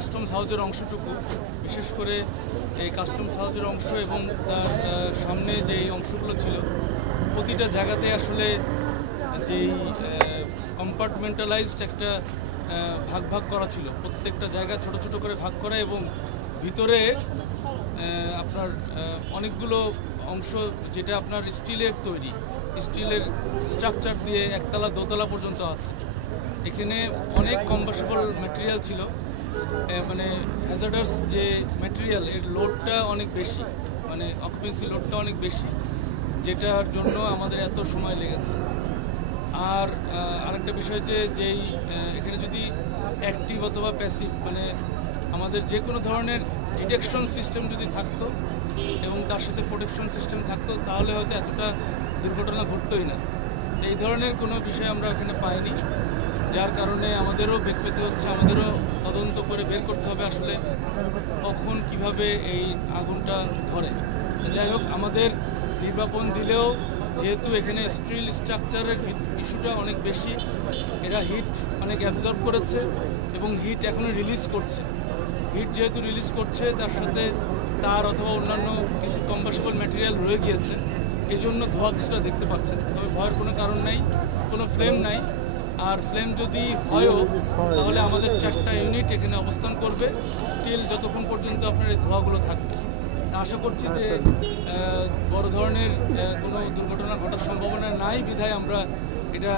Customs হাউজের অংশটুকু, বিশেষ করে এই কাস্টমস হাউজের অংশ এবং তার সামনে যেই অংশগুলো ছিল প্রতিটা জায়গাতে আসলে যেই কম্পার্টমেন্টালাইজড একটা ভাগ ভাগ করা ছিল, প্রত্যেকটা জায়গা ছোট ছোট করে ভাগ করা এবং ভিতরে আপনার অনেকগুলো অংশ যেটা আপনার স্টিলের তৈরি, স্টিলের স্ট্রাকচার দিয়ে একতলা দোতলা পর্যন্ত আছে। এখানে অনেক কম্বাসেবল ম্যাটেরিয়াল ছিল, মানে হ্যাজার্ডাস যে ম্যাটেরিয়াল এর লোডটা অনেক বেশি, মানে অকুপেন্সি লোডটা অনেক বেশি, যেটার জন্য আমাদের এত সময় লেগেছে। আর আরেকটা বিষয় যেই এখানে যদি অ্যাক্টিভ অথবা প্যাসিভ মানে আমাদের যে কোনো ধরনের ডিটেকশন সিস্টেম যদি থাকতো এবং তার সাথে প্রোটেকশন সিস্টেম থাকতো তাহলে হয়তো এতটা দুর্ঘটনা ঘটতোই না। এই ধরনের কোনো বিষয় আমরা এখানে পাইনি, যার কারণে আমাদেরও বেগ পেতে হচ্ছে, আমাদেরও তদন্ত করে বের করতে হবে আসলে কখন কিভাবে এই আগুনটা ধরে। যাই হোক, আমাদের নির্বাপন দিলেও যেহেতু এখানে স্টিল স্ট্রাকচারের ইস্যুটা অনেক বেশি, এরা হিট অনেক অ্যাবজর্ব করেছে এবং হিট এখনও রিলিজ করছে। হিট যেহেতু রিলিজ করছে তার সাথে তার অথবা অন্যান্য কিছু কম্বাসেবল ম্যাটেরিয়াল রয়ে গিয়েছে, এই জন্য ধোঁয়া কিছুটা দেখতে পাচ্ছেন। তবে ভয়ের কোনো কারণ নাই, কোনো ফ্লেম নাই। আর ফ্লেম যদি হয়ও তাহলে আমাদের 4টা ইউনিট এখানে অবস্থান করবে টিল যতক্ষণ পর্যন্ত আপনার এই ধোঁয়াগুলো থাকবে। আশা করছি যে বড় ধরনের কোনো দুর্ঘটনা ঘটার সম্ভাবনা নাই বিধায় আমরা এটা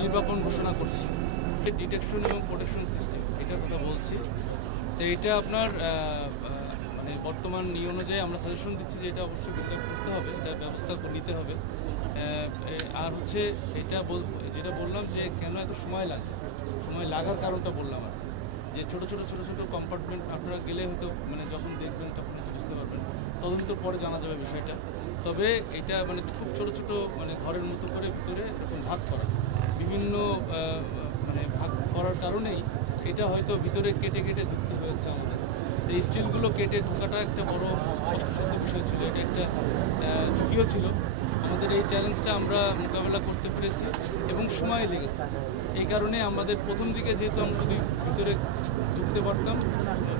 নির্বাপন ঘোষণা করছি। ডিটেকশন এবং প্রোটেকশন সিস্টেম এটার কথা বলছি, তো এটা আপনার মানে বর্তমান নিয়ম অনুযায়ী আমরা সাজেশন দিচ্ছি যে এটা অবশ্যই বিল্ড করতে হবে, এটা ব্যবস্থা নিতে হবে। আর হচ্ছে এটা যেটা বললাম যে কেন এত সময় লাগে, সময় লাগার কারণটা বললাম আর যে ছোটো ছোটো কম্পার্টমেন্ট আপনারা গেলে হয়তো মানে যখন দেখবেন তখন বুঝতে পারবেন, তদন্তের পরে জানা যাবে বিষয়টা। তবে এটা মানে খুব ছোটো মানে ঘরের মতো করে ভিতরে এরকম ভাগ করা, বিভিন্ন মানে ভাগ করার কারণেই এটা হয়তো ভিতরে কেটে ঢুকতে হয়েছে আমাদের। এই স্টিলগুলো কেটে ঢোকাটা একটা বড় কষ্টসাধ্য বিষয় ছিল, এটা একটা ঝুঁকিও ছিল। আমাদের এই চ্যালেঞ্জটা আমরা মোকাবেলা করতে পেরেছি এবং সময় লেগেছে। এই কারণে আমাদের প্রথম দিকে যেহেতু আমরা যদি ভিতরে ঢুকতে পারতাম,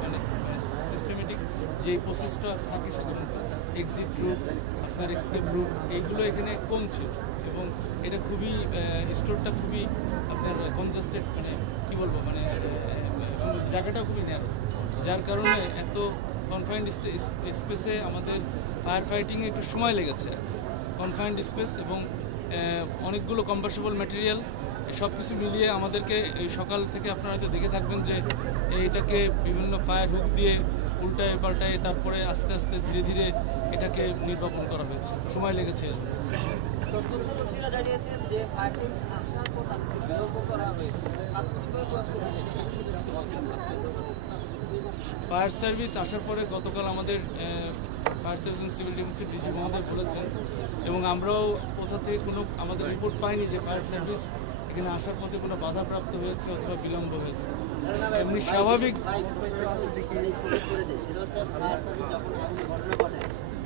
মানে সিস্টেমেটিক যে প্রসেসটা থাকে সাধারণত এক্সিট রুট, আপনার এক্সকেপ রুট, এইগুলো এখানে কম ছিল এবং এটা খুবই স্টোরটা খুবই আপনার কনজাস্টেড, মানে কী বলবো, মানে জায়গাটা খুবই ন্যারো, যার কারণে এত কনফাইন্ড স্পেসে আমাদের ফায়ার ফাইটিংয়ে একটু সময় লেগেছে। কনফাইন্ড স্পেস এবং অনেকগুলো কম্বাসেবল ম্যাটেরিয়াল, সব কিছু মিলিয়ে আমাদেরকে এই সকাল থেকে আপনারা হয়তো দেখে থাকবেন যে এইটাকে বিভিন্ন ফায়ার হুক দিয়ে উল্টায় পাল্টায় তারপরে আস্তে আস্তে ধীরে ধীরে এটাকে নির্বাপন করা হয়েছে, সময় লেগেছে। ফায়ার সার্ভিস আসার পরে গতকাল আমাদের ফায়ার সার্ভিস এবং সিভিল ডিফেন্সের ডিজি মহোদয় বলেছেন এবং আমরাও কোথা থেকে কোনো আমাদের রিপোর্ট পাইনি যে ফায়ার সার্ভিস এখানে আসার পথে কোনো বাধাপ্রাপ্ত হয়েছে অথবা বিলম্ব হয়েছে। এমনি স্বাভাবিক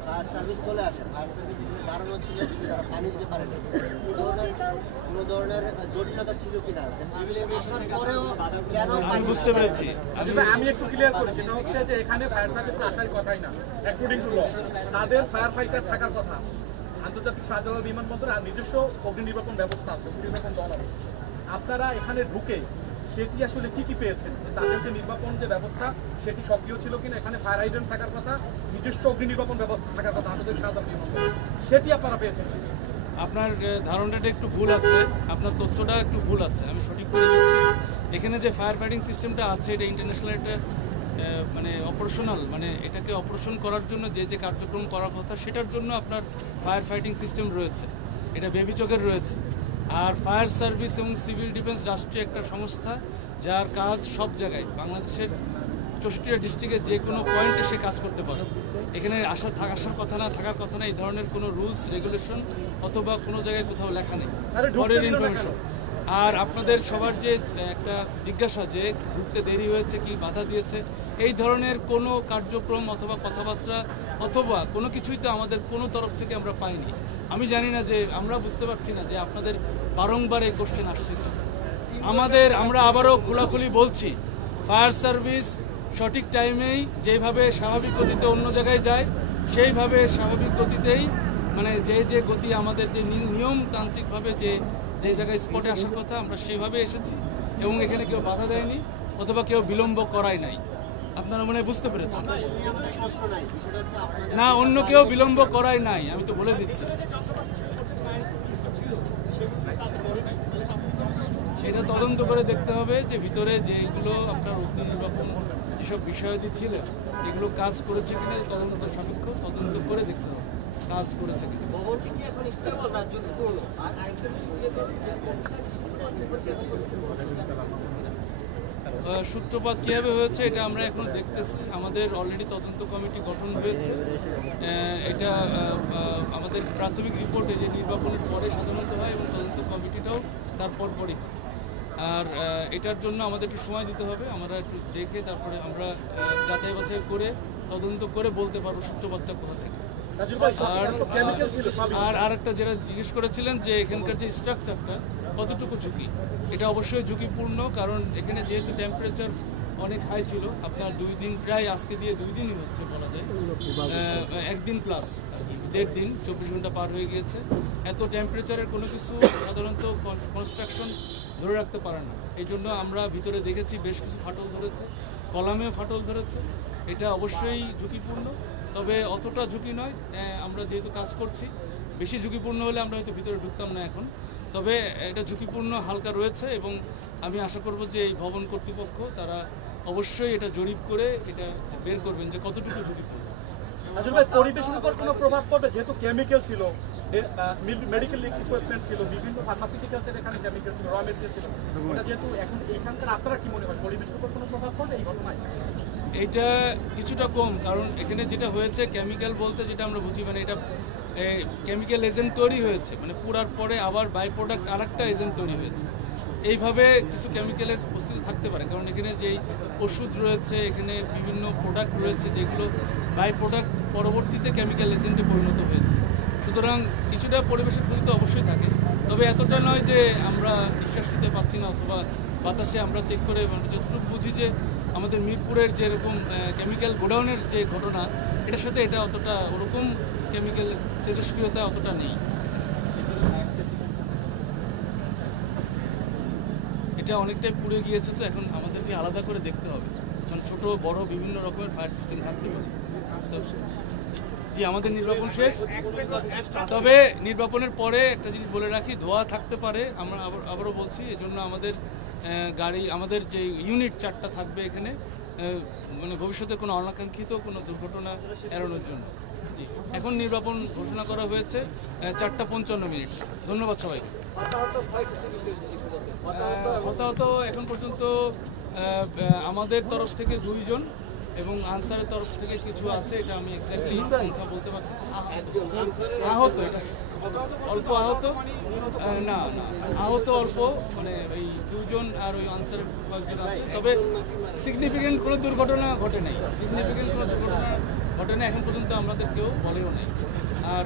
ফায়ার সার্ভিস চলে আসে, ফায়ার সার্ভিস এখানে দাঁড়ানো ছিল, পানি দিতে পারে না, কোনো ধরনের জটিলতা ছিল কিনা আসার পরেও কেন আমি বুঝতে পেরেছি। আমি একটু ক্লিয়ার করি, সেটা হচ্ছে যে এখানে ফায়ার সার্ভিস আসার কথাই না, অ্যাকর্ডিং টু ল তাদের ফায়ার ফাইটার থাকার কথা। আন্তর্জাতিক শাহজালাল বিমানবন্দরে আর নিজস্ব অগ্নি নির্বাপন ব্যবস্থা আছে, নির্বাপন দল আছে। আপনারা এখানে ঢুকে সেটি আসলে কি পেয়েছেন, তাদের যে নির্বাপন যে ব্যবস্থা সেটি সক্রিয় ছিল কিনা, এখানে ফায়ার হাইড্রেন্ট থাকার কথা, নিজস্ব অগ্নি নির্বাপন ব্যবস্থা থাকার কথা আন্তর্জাতিক শাহজালাল বিমানবন্দরে, সেটি আপনারা পেয়েছেন? আপনার ধারণাটা একটু ভুল আছে, আপনার তথ্যটা একটু ভুল আছে, আমি সঠিক করে দিচ্ছি। এখানে যে ফায়ার ফাইটিং সিস্টেমটা আছে এটা ইন্টারন্যাশনাল একটা মানে অপারেশনাল, মানে এটাকে অপারেশন করার জন্য যে কার্যক্রম করার কথা সেটার জন্য আপনার ফায়ার ফাইটিং সিস্টেম রয়েছে, এটা বেবি চকের রয়েছে। আর ফায়ার সার্ভিস এবং সিভিল ডিফেন্স রাষ্ট্রীয় একটা সংস্থা যার কাজ সব জায়গায় বাংলাদেশের 64টা ডিস্ট্রিক্টে যে কোনো পয়েন্টে সে কাজ করতে পারে। এখানে আসার কথা না, থাকার কথা না, এই ধরনের কোনো রুলস রেগুলেশন অথবা কোনো জায়গায় কোথাও লেখা নেই, পরের ইনফরমেশন। আর আপনাদের সবার যে একটা জিজ্ঞাসা যে ঢুকতে দেরি হয়েছে কি বাধা দিয়েছে, এই ধরনের কোনো কার্যক্রম অথবা কথাবার্তা অথবা কোনো কিছুই তো আমাদের কোনো তরফ থেকে আমরা পাইনি। আমি জানি না যে আমরা বুঝতে পারছি না যে আপনাদের বারংবার এই কোশ্চেন আসছে। আমরা আবারও খোলাখুলি বলছি ফায়ার সার্ভিস সঠিক টাইমেই যেভাবে স্বাভাবিক গতিতে অন্য জায়গায় যায় সেইভাবে স্বাভাবিক গতিতেই মানে যে গতি আমাদের যে নিয়মতান্ত্রিকভাবে যে জায়গায় স্পটে আসার কথা আমরা সেইভাবে এসেছি এবং এখানে কেউ বাধা দেয়নি অথবা কেউ বিলম্ব করাই নাই। আপনারা মনে হয় বুঝতে পেরেছেন? না, অন্য কেউ বিলম্ব করাই নাই, আমি তো বলে দিচ্ছি। সেটা তদন্ত করে দেখতে হবে যে ভিতরে যেগুলো আপনার অগ্নি নির্বাপন যেসব বিষয়াদি ছিল এগুলো কাজ করেছে কিনা তদন্ত সাপেক্ষ তদন্ত করে দেখতে হবে কাজ করেছে কিনা। সূত্রপাত কীভাবে হয়েছে এটা আমরা এখন দেখতেছি। আমাদের অলরেডি তদন্ত কমিটি গঠন হয়েছে। এটা আমাদের প্রাথমিক রিপোর্টে যে নির্বাপনের পরে সাধারণত হয় এবং তদন্ত কমিটিটাও তারপর পরই। আর এটার জন্য আমাদের একটু সময় দিতে হবে, আমরা একটু দেখে তারপরে আমরা যাচাই বাছাই করে তদন্ত করে বলতে পারবো সূত্রপাতটা কোথা থেকে। আর আরেকটা যেটা জিজ্ঞেস করেছিলেন যে এখানকার যে স্ট্রাকচারটা কতটুকু ঝুঁকি, এটা অবশ্যই ঝুঁকিপূর্ণ, কারণ এখানে যেহেতু টেম্পারেচার অনেক হাই ছিল, আপনার 2 দিন প্রায় আজকে দিয়ে 2 দিনই হচ্ছে বলা যায়, 1 দিন প্লাস 1.5 দিন 24 ঘন্টা পার হয়ে গিয়েছে। এত টেম্পারেচারের কোনো কিছু সাধারণত কনস্ট্রাকশন ধরে রাখতে পারে না। এই জন্য আমরা ভিতরে দেখেছি বেশ কিছু ফাটল ধরেছে, কলামেও ফাটল ধরেছে। এটা অবশ্যই ঝুঁকিপূর্ণ, তবে অতটা ঝুঁকি নয়। আমরা যেহেতু কাজ করছি, বেশি ঝুঁকিপূর্ণ হলে আমরা হয়তো ভিতরে ঢুকতাম না এখন। তবে এটা ঝুঁকিপূর্ণ হালকা রয়েছে এবং আমি আশা করব যে এই ভবন কর্তৃপক্ষ তারা অবশ্যই এটা জরিপ করে এটা বের করবেন যে কতটুকু ঝুঁকিপূর্ণ। পরিবেশের উপর কোনো প্রভাব পড়বে? যেহেতু কেমিক্যাল ছিল, মেডিকেল ইকুইপমেন্ট ছিল, বিভিন্ন ফার্মাসিউটিক্যালসের এখানে কেমিক্যাল ছিল, র মেটেরিয়াল ছিল, ওটা যেহেতু এখন এইখানকার আপনারা কি মনে হয় পরিবেশের উপর কোনো প্রভাব পড়বে এই ঘটনায়? এইটা কিছুটা কম, কারণ এখানে যেটা হয়েছে কেমিক্যাল বলতে যেটা আমরা বুঝি মানে এটা কেমিক্যাল এজেন্ট তৈরি হয়েছে, মানে পুরার পরে আবার বাই প্রোডাক্ট আরেকটা এজেন্ট তৈরি হয়েছে। এইভাবে কিছু কেমিক্যালের উপস্থিতি থাকতে পারে, কারণ এখানে যেই ওষুধ রয়েছে, এখানে বিভিন্ন প্রোডাক্ট রয়েছে যেগুলো বাই প্রোডাক্ট পরবর্তীতে কেমিক্যাল এজেন্টে পরিণত হয়েছে। সুতরাং কিছুটা পরিবেশের ক্ষতি তো অবশ্যই থাকে, তবে এতটা নয় যে আমরা নিঃশ্বাস নিতে পারছি না অথবা বাতাসে আমরা চেক করে যতটুকু বুঝি যে আমাদের মিরপুরের যেরকম কেমিক্যাল গোডাউনের যে ঘটনা, এটার সাথে এটা অতটা ওরকম কেমিক্যাল তেজস্ক্রিয়তা অতটা নেই। এটা অনেকটাই পুড়ে গিয়েছে, তো এখন আমাদেরকে আলাদা করে দেখতে হবে, কারণ ছোট বড় বিভিন্ন রকমের ফায়ার সিস্টেম থাকতে পারে। জি, আমাদের নির্বাপন শেষ, তবে নির্বাপনের পরে একটা জিনিস বলে রাখি, ধোঁয়া থাকতে পারে। আমরা আবারও বলছি, এজন্য আমাদের গাড়ি, আমাদের যে ইউনিট 4টা থাকবে এখানে, মানে ভবিষ্যতে কোনো অনাকাঙ্ক্ষিত কোনো দুর্ঘটনা এড়ানোর জন্য। জি, এখন নির্বাপন ঘোষণা করা হয়েছে 4:55। ধন্যবাদ সবাইকে। হতাহত এখন পর্যন্ত আমাদের তরফ থেকে 2 জন এবং আনসারের তরফ থেকে কিছু আছে, এটা আমি এক্স্যাক্টলি সংখ্যা বলতে পারছি। আহত এটা অল্প আহত, না আহত অল্প, মানে এই 2 জন আর ওই আনসারের কয়েকজন আছে, তবে সিগনিফিকেন্ট কোনো দুর্ঘটনা ঘটে নাই। সিগনিফিকেন্ট কোনো দুর্ঘটনা ঘটে না এখন পর্যন্ত, আমাদের কেউ বলেও নাই। আর